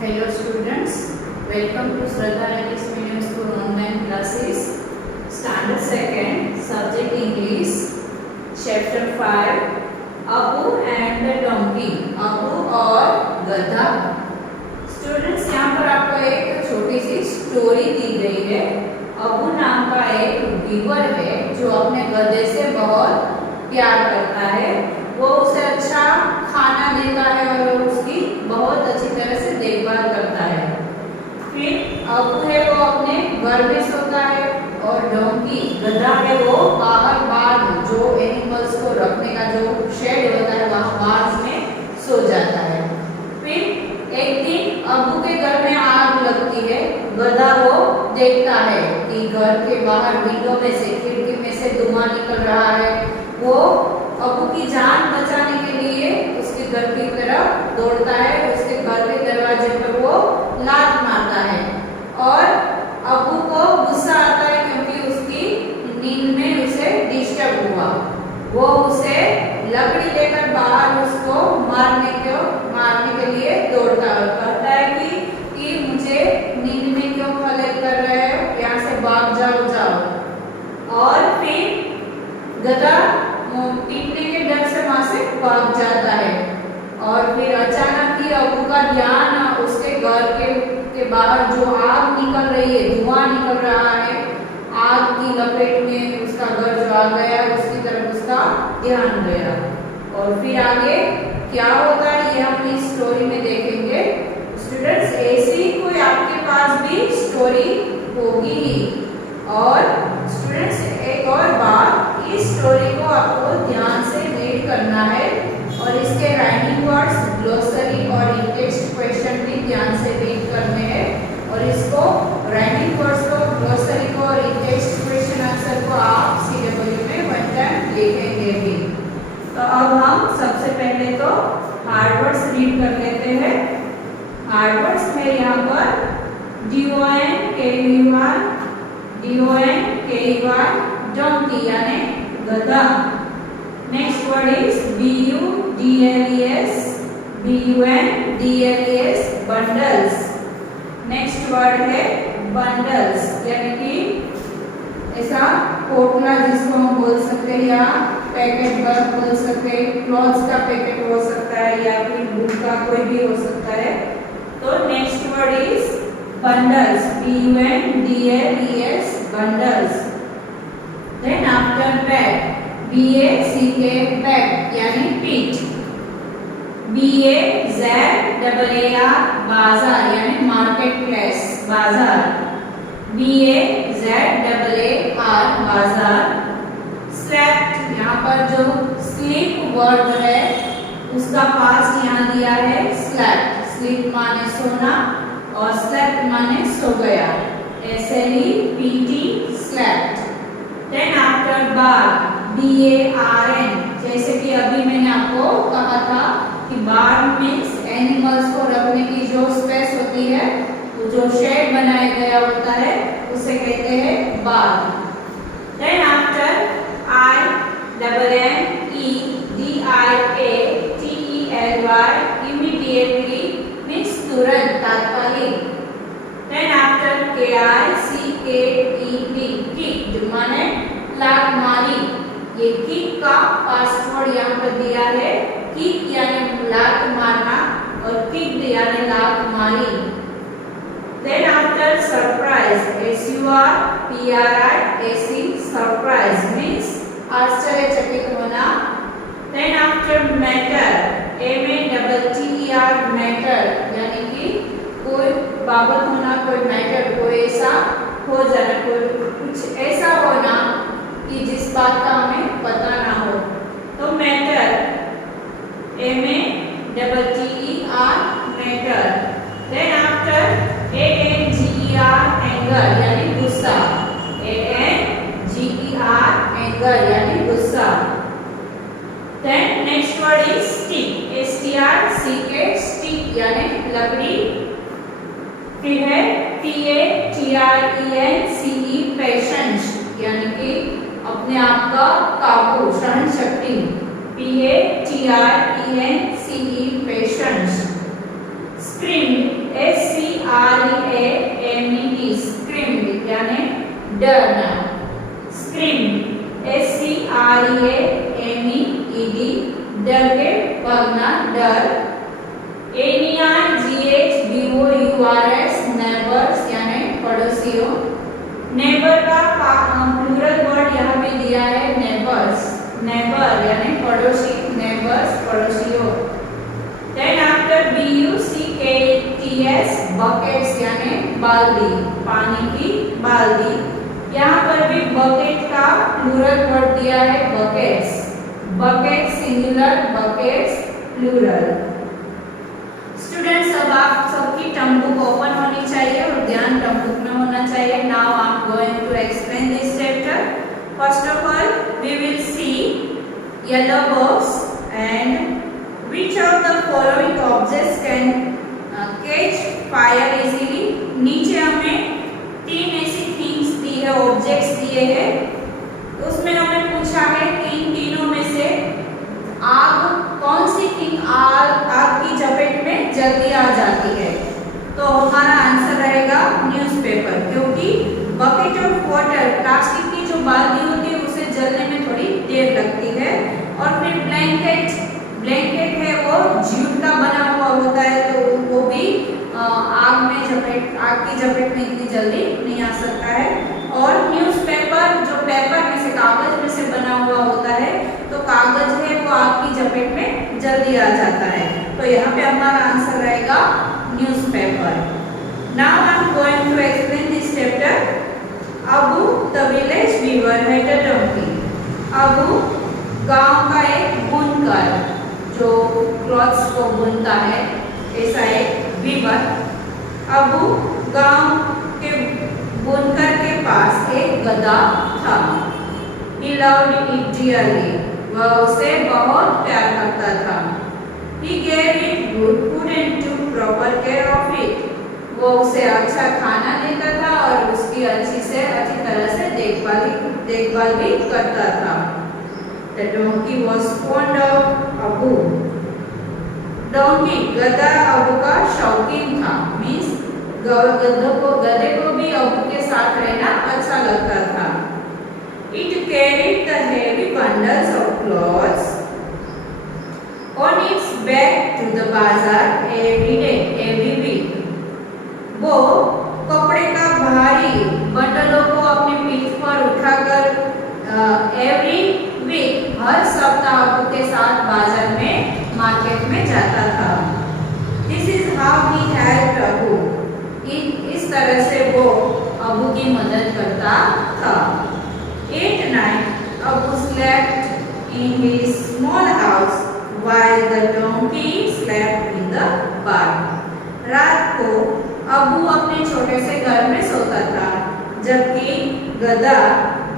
Hello students, welcome to Shraddha English Medium School online classes. Standard 2nd, subject English, chapter 5, Abu and the donkey. Abu और गधा. Students यहाँ पर आपको एक छोटी सी स्टोरी दी गई है. अबू नाम का एक वीवर है जो अपने गधे से बहुत प्यार करता है. वो उसे अच्छा खाना देता है और उसकी बहुत अच्छी तरह से देखभाल करता है. फिर अबू है वो अपने घर में सोता है और डोंकी गधा है वो बाहर जो एनिमल्स को रखने का जो शेड होता है वहाँ बाहर में सो जाता है. फिर एक दिन अबू के घर में आग लगती है. गधा वो देखता है कि घर के बाहर विंडो में से खिड़की में से धुआं निकल रहा है. वो अबू की जान बचाने के लिए उसके घर की तरफ दौड़ता है. उसके घर के दरवाजे पर वो लात मारता है और अबू को गुस्सा आता है क्योंकि उसकी नींद में उसे डिस्टर्ब हुआ. वो उसे लकड़ी लेकर बाहर उसको मारने के लिए दौड़ता है. कहता है कि मुझे नींद में क्यों खलेल कर रहे हो, यहाँ से भाग जाओ. और फिर गधा पीटने के डर से वहां से भाग जाता है. और फिर अचानक ही अबू का ध्यान उसके घर के बाहर जो आग निकल रही है, धुआं निकल रहा है, आग की लपेट में उसका घर जो आ गया उसकी तरफ उसका ध्यान गया. और फिर आगे क्या होता है ये हम इस स्टोरी में देखेंगे. स्टूडेंट्स ऐसी कोई आपके पास भी स्टोरी होगी. और स्टूडेंट्स एक और बात, इस स्टोरी को आपको ध्यान से रीड करना है और इसके राइमिंग वर्ड्स, ग्लोसरी और टेक्स्ट क्वेश्चन भी ध्यान से रीड करने हैं. और इसको राइमिंग वर्ड्स को, ग्लोसरी को और टेक्स्ट क्वेश्चन आंसर को आप CW में वन टाइम लिखेंगे भी. तो अब हम सबसे पहले तो हार्ड वर्ड्स रीड कर लेते हैं. हार्ड वर्ड्स में यहाँ पर DONKEY डोंकी यानी गधा. Next word is BUNDLES bundles. Next word है बंडल्स यानी कि ऐसा पोटला जिसको हम बोल सकते हैं या पैकेट वर्क बोल सकते हैं. क्लॉथ्स का पैकेट हो सकता है या फिर बुक का कोई भी हो सकता है. तो next word is bundles, BUNDLES bundles. Then after bag, BACK यानी पीठ. BAZAAR बाजार यानी मार्केट प्लेस, बाजार. BAZAAR बाजार. Slept यहाँ पर जो sleep वर्ड है उसका पास्ट यहाँ दिया है slept. sleep माने सोना और slept माने सो गया. SLEPT slept. Then after bar, BARN जैसे कि अभी मैंने आपको कहा था कि बार मीन्स एनिमल्स को रखने की जो स्पेस होती है, तो जो शेड बनाया गया होता है उसे कहते हैं बार. Then after INNEDIATELY immediately means तुरंत, तात्कालिक. Then after KICKED kicked माने लात मारी. ये किक का पास्ट वर्ड यहाँ पर दिया है. किक यानी लात मारना और किक्ड यानी लात मारी. Then after surprise, SURPRISE surprise means आश्चर्यचकित होना. Then after matter, MATTER matter यानी कि कोई बाबत होना, कोई मैटर, कोई ऐसा हो जाना, कोई कुछ ऐसा होना कि जिस बात का हमें पता ना हो. तो matter, MATTER matter. Then after ANGER anger यानी गुस्सा. ANGER एंगर यानी गुस्सा. Then next word is stick. STRCK stick यानी लकड़ी. फिर है PATRENCE पेशेंस यानी कि अपने आप का काबू, सहन शक्ति. PATRENCE patience. Spring SCREAMED screamed यानी डरना, screamed SCREAMED डर के भागना, डर। NEIGHBOURS neighbors यानी पड़ोसियों। नेबर का प्लूरल वर्ड यहाँ पे दिया है नेबर्स, नेबर यानी पड़ोसी, नेबर्स पड़ोसियों। देन आफ्टर BUCKETS बकेट्स यानी बाल्टी, पानी की बाल्टी। यहाँ पर भी बकेट का प्लूरल वर्ड दिया है buckets, bucket singular, buckets plural. Students अब आप सबकी टर्म बुक ओपन होनी चाहिए और ध्यान टर्म बुक में होना चाहिए। Now I am going to explain this chapter. First of all we will see yellow box and which of the following objects can catch fire easily। नीचे हमें तीन ऐसी थिंग्स दी है, ऑब्जेक्ट्स दिए हैं, उसमें हमें पूछा है कि इन तीनों में से आग, कौन सी थिंग आग की चपेट में जल्दी आ जाती है। तो हमारा आंसर रहेगा न्यूज़पेपर, क्योंकि बकेट ऑफ वाटर, प्लास्टिक की जो बाल्टी होती है उसे जलने में थोड़ी देर लगती है। और फिर ब्लैंकेट है वो जूट का बना हुआ होता है, तो वो भी आग की झपेट में इतनी जल्दी नहीं आ सकता है। और न्यूज़पेपर जो पेपर में से, कागज में से बना हुआ होता है, तो कागज है वो आग की झपेट में जल्दी आ जाता है। तो यहाँ पे हमारा आंसर रहेगा newspaper. Now I am going to explain this chapter. Abu the village weaver had a donkey. Abu गांव का एक बुनकर जो क्लॉथ्स को बुनता है, ऐसा एक वीवर। अबू गांव के बुनकर के पास एक गधा था। He loved it dearly। वह उसे बहुत प्यार करता था। He gave it good food and took proper care of it। वो उसे अच्छा खाना देता था और उसकी अच्छी तरह से देखभाल भी करता था। The donkey was fond of Abu। Donkey गधा अबू का शौकीन था, मीन्स गधे को भी अबू के साथ रहना अच्छा लगता था। It carried the heavy bundles of clothes on its back to the bazaar every day, every week। वो कपड़े का भारी बंडलों को अपनी पीठ पर उठाकर एवरी वीक, हर सप्ताह अबू के साथ बाजार में, मार्केट में जाता था। This is how he helped Abu. इस तरह से वो अबू की मदद करता था। At night, Abu slept in his small house while the donkey slept in the barn। रात को अबू अपने छोटे से घर में सोता था, जबकि गधा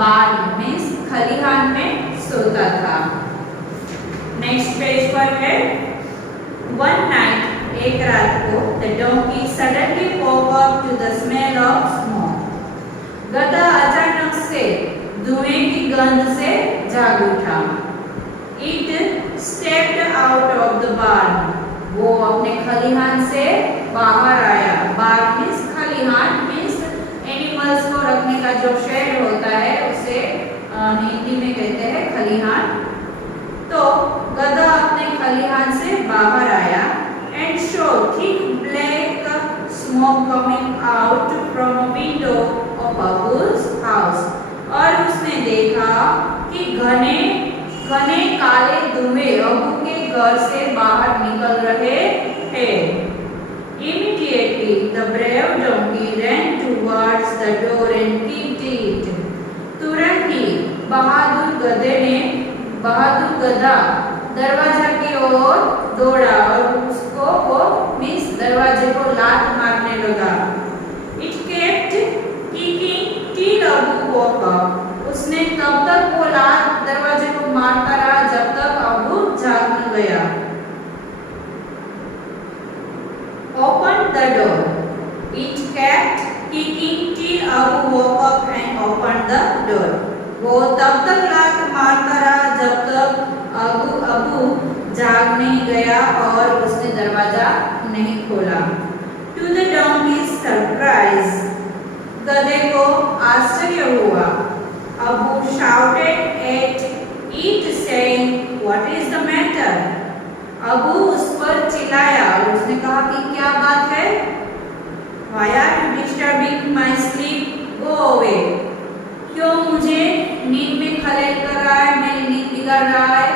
बार्न में, खलिहान में सोता था। नेक्स्ट पेज पर है One night, एक रात को the donkey suddenly woke up to the smell of smoke। गधा अचानक से धुएं की गंध से जाग उठा। It stepped out of the barn। वो अपने खलिहान से बाहर आया। बार्न मीन्स खलिहान, मीन्स एनिमल्स को रखने का जो शेड होता है उसे हिंदी में कहते हैं खलिहान। तो गधा अपने खलिहान से बाहर आया and saw thick black smoke coming out from a window of Abu's house। और उसने देखा कि घने काले धुएं अबू के घर से बाहर निकल रहे हैं। Immediately the brave donkey ran towards the door and kicked it। तुरंत ही बहादुर गधा दरवाजा की ओर दौड़ा और उसको वो मीन्स दरवाजे को लात मारने लगा। It kept kicking till Abu woke up। उसने तब तक वो लात दरवाजे को मारता रहा जब तक अबू जाग न गया। Open the door। It kept kicking till Abu woke up and opened the door। वो तब तक लात मारता रहा जब तक अबू जाग नहीं गया और उसने दरवाजा नहीं खोला। To the donkey's surprise, गधे को आश्चर्य हुआ. Abu shouted at it saying, "What is the matter?" Abu उस पर चिल्लाया और उसने कहा कि क्या बात है? Why are you disturbing my sleep? Go away. क्यों मुझे नींद में खलेल कर रहा है? मेरी नींद बिगाड़ रहा है?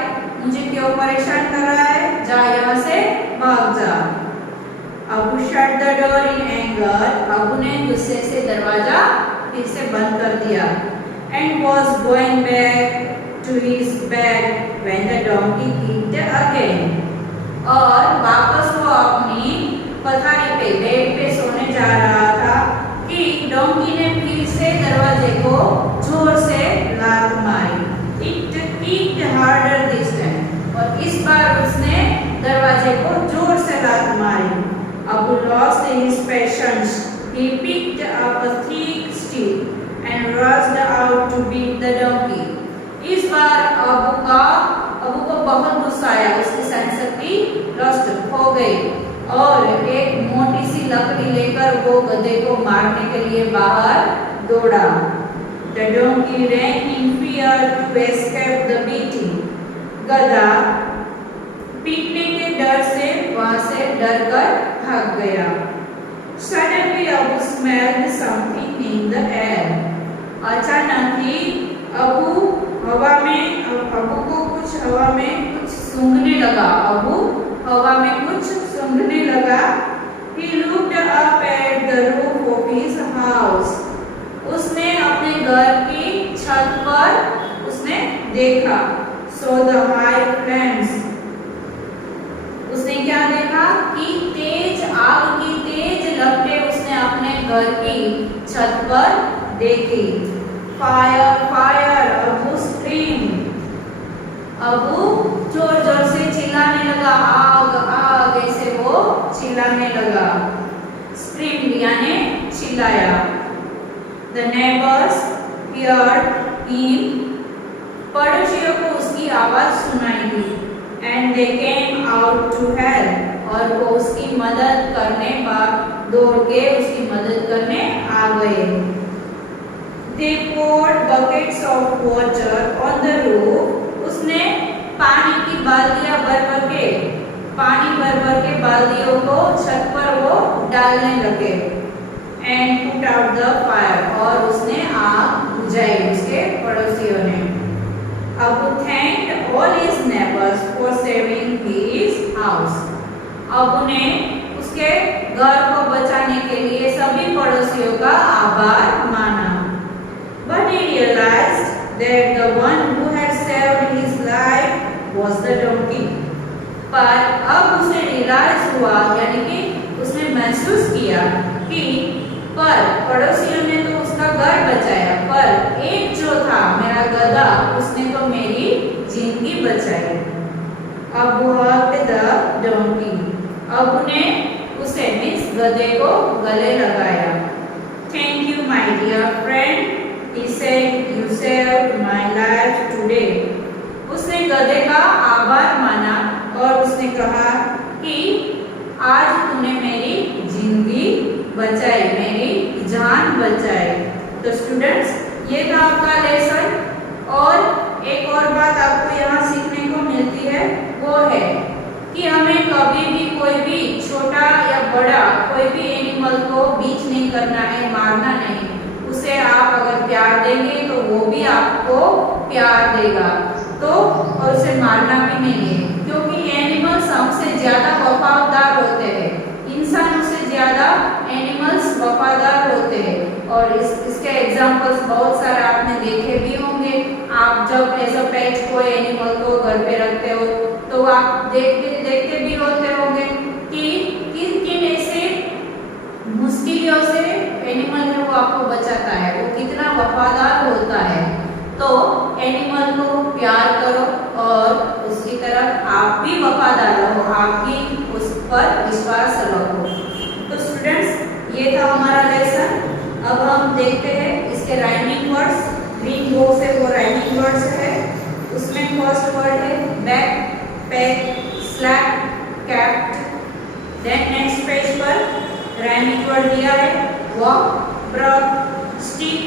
मुझे क्यों परेशान कर रहा है? जा यहाँ से भाग जा. Abu shut the door in anger. Abu ने गुस्से से दरवाजा फिर से बंद कर दिया. And was going back to his bed when the donkey kicked again. और वापस वो अपनी पथारी पे बेड पे सोने जा रहा था कि डोंकी ने फिर से दरवाजे को जोर से लात मारी. It kicked harder this time. और इस बार उसने दरवाजे को जोर से लात मारी. Abu lost his patience. He picked up a thick stick and rushed out to beat the donkey. इस बार अबू को बहुत गुस्सा आया. उसकी सहनशक्ति नष्ट हो गई और एक मोटी सी लकड़ी लेकर वो गधे को मारने के लिए बाहर दौड़ा. The donkey ran in fear to escape the beating. गधा पीटने के डर से वहां से डरकर भाग गया. Suddenly Abu smelled something in the air. अचानक ही अबू को कुछ हवा में कुछ सूंघने लगा. अबू हवा में कुछ सूंघने लगा. He looked up at the roof of his house. उसने अपने घर की छत पर उसने देखा. Saw the high flames. उसने क्या देखा कि तेज आग की तेज लपटें उसने अपने घर की छत पर देखी. Fire fire Abu scream. Abu जोर जोर से चिल्लाने लगा. आग आग ऐसे वो चिल्लाने लगा. स्क्रीम यानी चिल्लाया. The neighbors heard him. पड़ोसियों को उसकी आवाज सुनाई दी. And they came out to help. और वो उसकी मदद करने दौड़ के उसकी मदद करने आ गए. They poured buckets of water on the roof. उसने पानी की बाल्टियां भर भर के बाल्टियों को छत पर वो डालने लगे. And put out the fire. और उसने आग बुझाई उसके पड़ोसियों ने. Abu thanked all his neighbors for saving his house. Abu ने उसके घर को बचाने के लिए सभी पड़ोसियों का आभार माना. But he realized that the one who had saved his life was the donkey. पर अब उसे रियलाइज हुआ यानी कि उसने महसूस किया कि पर पड़ोसियों ने तो उसका घर बचाया, पर एक जो था मेरा गधा उसने तो मेरी जिंदगी बचाई. Abu hugged the donkey. Abu ने उसे मीन्स गधे को गले लगाया. Thank you my dear friend. He said, you saved my life today. उसने गधे का आभार माना और उसने कहा कि आज तूने मेरी जिंदगी बचाई, मेरी जान बचाई. तो स्टूडेंट्स ये था आपका लेसन. और एक और बात आपको यहाँ सीखने को मिलती है वो है कि हमें कभी भी कोई भी छोटा या बड़ा कोई भी एनिमल को बीच नहीं करना है, मारना नहीं. उसे आप अगर प्यार देंगे तो वो भी आपको प्यार देगा. तो और उसे मारना भी नहीं है क्योंकि एनिमल्स हमसे ज्यादा वफादार होते हैं. इंसानों से ज्यादा एनिमल्स वफादार होते हैं. और इसके एग्जांपल्स बहुत सारे आपने देखे भी होंगे. आप जब एज अ पेट कोई एनिमल को घर पे रखते हो तो आप देखते भी होते होंगे कि किन ऐसे मुश्किलों से एनिमल है वो आपको बचाता है, वो कितना वफादार होता है. तो एनिमल को प्यार करो और उसकी तरफ आप भी वफादार रहो, आप भी उस पर विश्वास रखो. तो स्टूडेंट्स ये था हमारा लेसन. अब हम देखते हैं इसके राइमिंग वर्ड्स. ग्रीन बॉक्स है वो राइमिंग वर्ड्स है. उसमें फर्स्ट वर्ड है back, pack, slap, capped. Then next page पर वर्ड दिया है walk, brock, stick,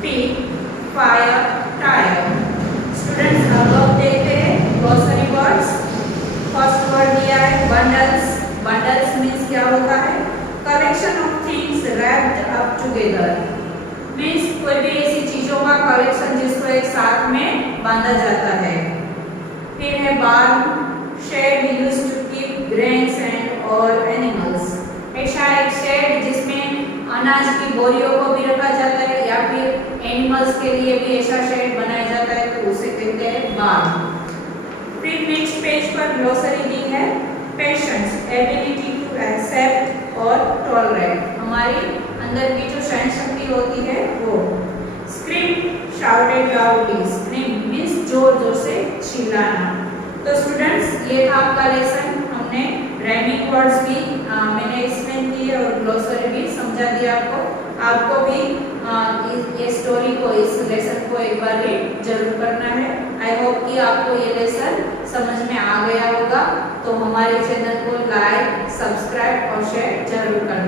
pick, fire, tyre. Students अब देखते हैं ग्लोसरी वर्ड्स। फर्स्ट वर्ड दिया है बंडल्स। बंडल्स मीन्स क्या होता है? Collection of things wrapped up together. Means कोई भी ऐसी चीजों का कलेक्शन जिसको एक साथ में बांधा जाता है। फिर है barn, shed used to keep grains and और एनिमल्स। ऐसा एक शेड जिसमें अनाज की बोरियों को भी रखा जाता है या फिर एनिमल्स के लिए भी ऐसा शेड बनाया जाता है तो उसे कहते हैं बार्न। फिर नेक्स्ट पेज पर ग्लोसरी दी है पेशेंस, एबिलिटी टू एक्सेप्ट और टॉलरेट। हमारी अंदर की जो सहन शक्ति होती है वो। Scream, shouted loudly. Scream means जोर जोर से चिल्लाना। तो स्टूडेंट्स ये था आपका लेसन। हमने राइमिंग वर्ड्स भी मैंने एक्सप्लेन किए और ग्लोसरी भी समझा दिया आपको। आपको भी ये स्टोरी को, इस लेसन को एक बार रीड जरूर करना है। आई होप कि आपको ये लेसन समझ में आ गया होगा। तो हमारे चैनल को लाइक, सब्सक्राइब और शेयर जरूर करना।